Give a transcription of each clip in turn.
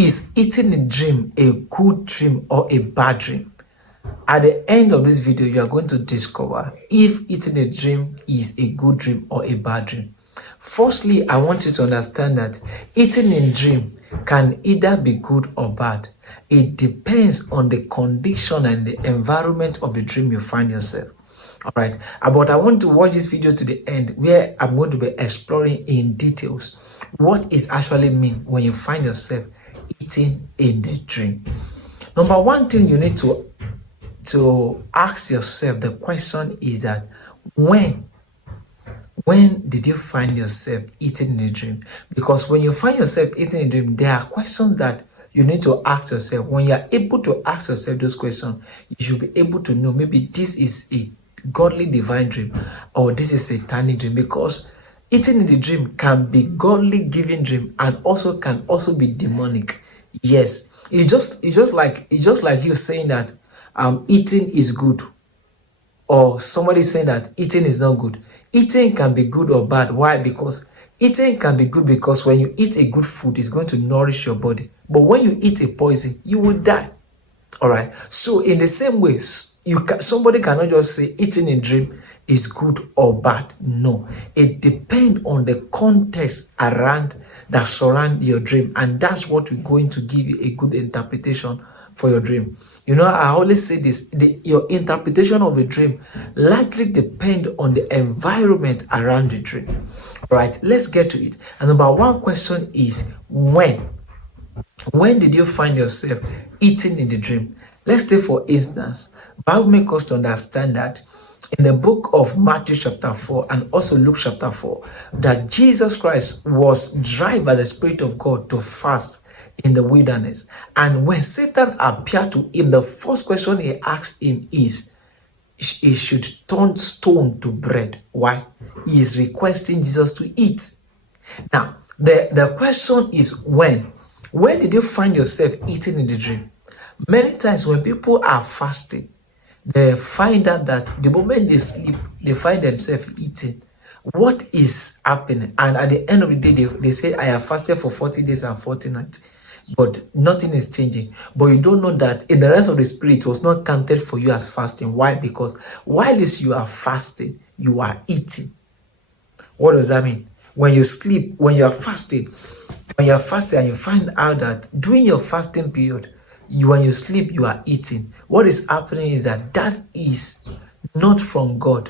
Is eating a dream a good dream or a bad dream? At the end of this video, you are going to discover if eating a dream is a good dream or a bad dream. Firstly, I want you to understand that eating a dream can either be good or bad. It depends on the condition and the environment of the dream you find yourself. All right, but I want to watch this video to the end, where I'm going to be exploring in details what it actually means when you find yourself eating in the dream. Number one thing you need to ask yourself, the question is that when did you find yourself eating in a dream? Because when you find yourself eating in a dream, there are questions that you need to ask yourself. When you are able to ask yourself those questions, you should be able to know maybe this is a godly divine dream or this is a satanic dream, because eating in the dream can be godly given dream and also can also be demonic. Yes, it's just like you saying that eating is good, or somebody saying that eating is not good. Eating can be good or bad. Why? Because eating can be good because when you eat a good food, it's going to nourish your body. But when you eat a poison, you will die. All right. So in the same way, somebody cannot just say eating in dream is good or bad. No, it depends on the context around that surround your dream, and that's what we're going to give you a good interpretation for your dream. You know, I always say this: your interpretation of a dream largely depend on the environment around the dream. All right, let's get to it. And number one question is when. When did you find yourself eating in the dream? Let's take for instance, Bible makes us to understand that in the book of Matthew chapter 4 and also Luke chapter 4, that Jesus Christ was driven by the Spirit of God to fast in the wilderness. And when Satan appeared to him, the first question he asked him is, he should turn stone to bread. Why? He is requesting Jesus to eat. Now, the question is when. When did you find yourself eating in the dream? Many times when people are fasting, they find out that the moment they sleep, they find themselves eating. What is happening? And at the end of the day, they say, I have fasted for 40 days and 40 nights. But nothing is changing. But you don't know that in the rest of the spirit, it was not counted for you as fasting. Why? Because while you are fasting, you are eating. What does that mean? When you sleep, when you are fasting and you find out that during your fasting period, when you sleep, you are eating. What is happening is that is not from God.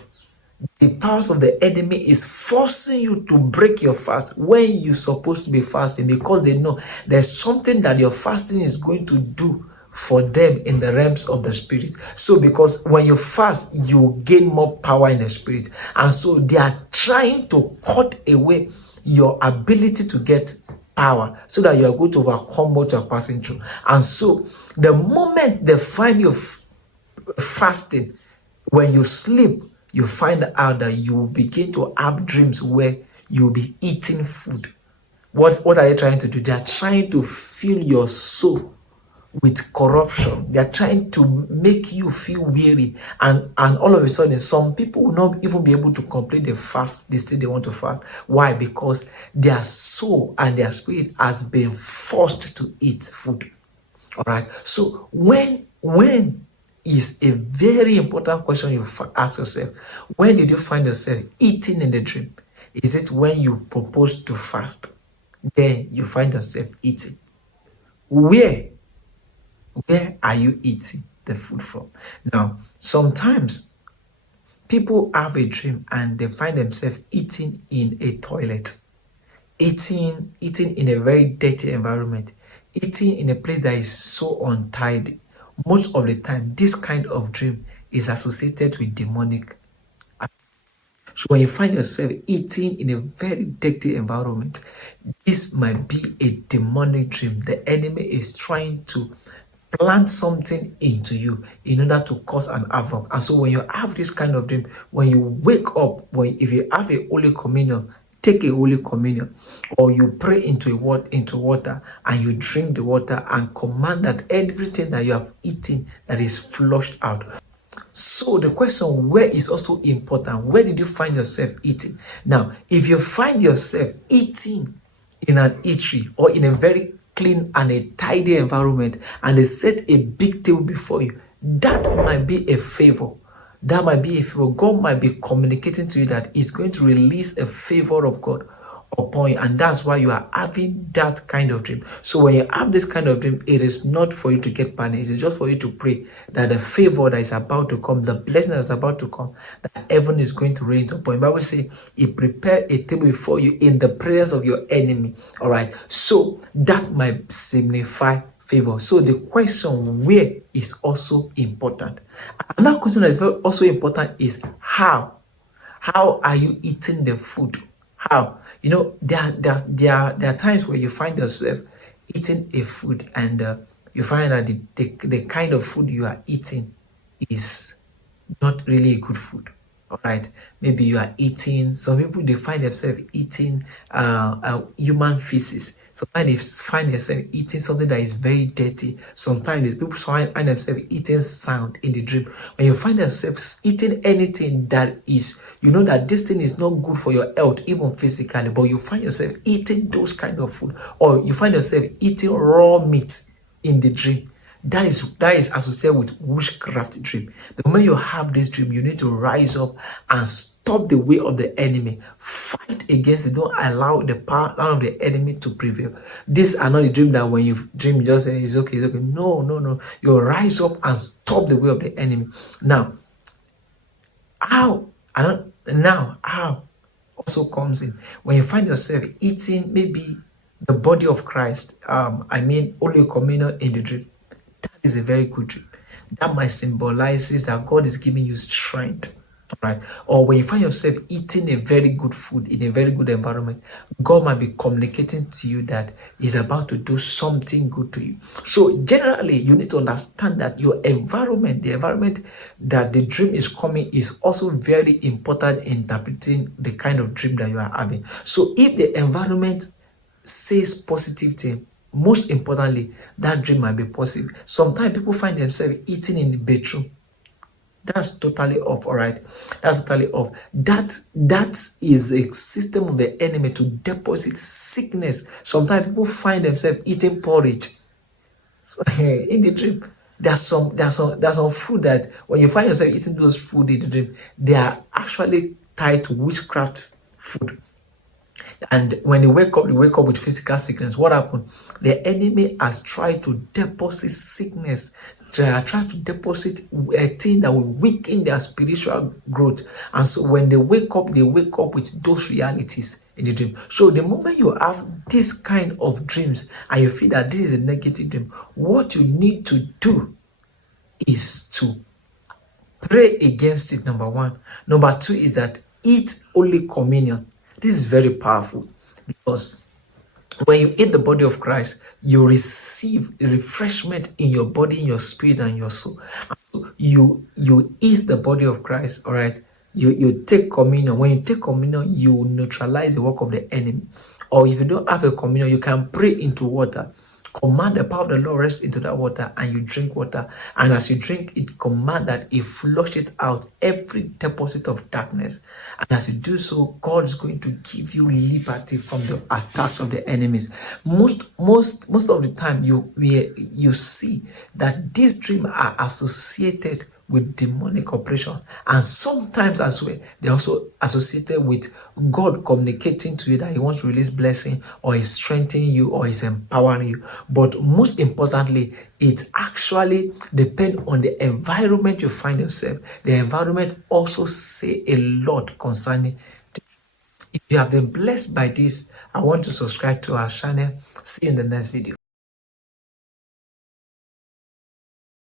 The powers of the enemy is forcing you to break your fast when you're supposed to be fasting, because they know there's something that your fasting is going to do for them in the realms of the spirit. So because when you fast, you gain more power in the spirit. And so they are trying to cut away your ability to get power so that you are going to overcome what you are passing through. And so the moment they find you fasting, when you sleep, you find out that you begin to have dreams where you'll be eating food. What are they trying to do? They are trying to fill your soul with corruption. They are trying to make you feel weary, and all of a sudden some people will not even be able to complete the fast they say they want to fast. Why? Because their soul and their spirit has been forced to eat food. All right, so when is a very important question you ask yourself. When did you find yourself eating in the dream? Is it when you propose to fast? Then you find yourself eating. Where are you eating the food from? Now, sometimes people have a dream and they find themselves eating in a toilet, eating in a very dirty environment, eating in a place that is so untidy. Most of the time, this kind of dream is associated with demonic. So when you find yourself eating in a very dirty environment, this might be a demonic dream. The enemy is trying to plant something into you in order to cause an havoc. And so when you have this kind of dream, when you wake up, if you have a Holy Communion, take a Holy Communion, or you pray into water and you drink the water and command that everything that you have eaten that is flushed out. So the question where is also important. Where did you find yourself eating? Now, if you find yourself eating in an eatery or in a very clean and a tidy environment, and they set a big table before you, that might be a favor. That might be a favor. God might be communicating to you that He's going to release a favor of God upon you, and that's why you are having that kind of dream. So when you have this kind of dream, it is not for you to get panicked. It's just for you to pray that the favor that is about to come, the blessing that is about to come, that heaven is going to rain upon you. The Bible says He prepared a table before you in the presence of your enemy. All right, so that might signify favor. So the question where is also important. Another question that is very also important is how. How are you eating the food? How? There are times where you find yourself eating a food, and you find that the kind of food you are eating is not really a good food. All right, maybe you are eating, some people they find themselves eating human feces. Sometimes they find themselves eating something that is very dirty. Sometimes people find themselves eating sound in the dream. When you find yourself eating anything that is, you know that this thing is not good for your health, even physically, but you find yourself eating those kind of food, or you find yourself eating raw meat in the dream, that is associated with witchcraft dream. The moment you have this dream, you need to rise up and stop the way of the enemy. Fight against it. Don't allow the power of the enemy to prevail. These are not the dream that when you dream, you just say it's okay, it's okay. No, no, no. You rise up and stop the way of the enemy. Now, how also comes in when you find yourself eating maybe the body of Christ. Holy Communion in the dream. That is a very good dream. That might symbolize that God is giving you strength. Right? Or when you find yourself eating a very good food in a very good environment, God might be communicating to you that He's about to do something good to you. So generally, you need to understand that your environment, the environment that the dream is coming, is also very important in interpreting the kind of dream that you are having. So if the environment says positive thing, most importantly, that dream might be positive. Sometimes people find themselves eating in the bedroom. That's totally off, all right? That's totally off. That is a system of the enemy to deposit sickness. Sometimes people find themselves eating porridge. So, in the dream, there's some food that when you find yourself eating those food in the dream, they are actually tied to witchcraft food. And when they wake up with physical sickness. What happened? The enemy has tried to deposit sickness. They are trying to deposit a thing that will weaken their spiritual growth. And so when they wake up with those realities in the dream. So the moment you have this kind of dreams and you feel that this is a negative dream, what you need to do is to pray against it, number one. Number two is that eat Holy Communion. This is very powerful, because when you eat the body of Christ, you receive refreshment in your body, in your spirit, and your soul. So you eat the body of Christ, all right? You take communion. When you take communion, you neutralize the work of the enemy. Or if you don't have a communion, you can pray into water. Command the power of the Lord rest into that water, and you drink water. And as you drink it, command that it flushes out every deposit of darkness. And as you do so, God is going to give you liberty from the attacks of the enemies. Most of the time, you see that these dreams are associated with demonic operation, and sometimes as well they're also associated with God communicating to you that He wants to release blessing, or He's strengthening you, or He's empowering you. But most importantly, it actually depends on the environment you find yourself. The environment also say a lot concerning. If you have been blessed by this, I want to subscribe to our channel. See you in the next video.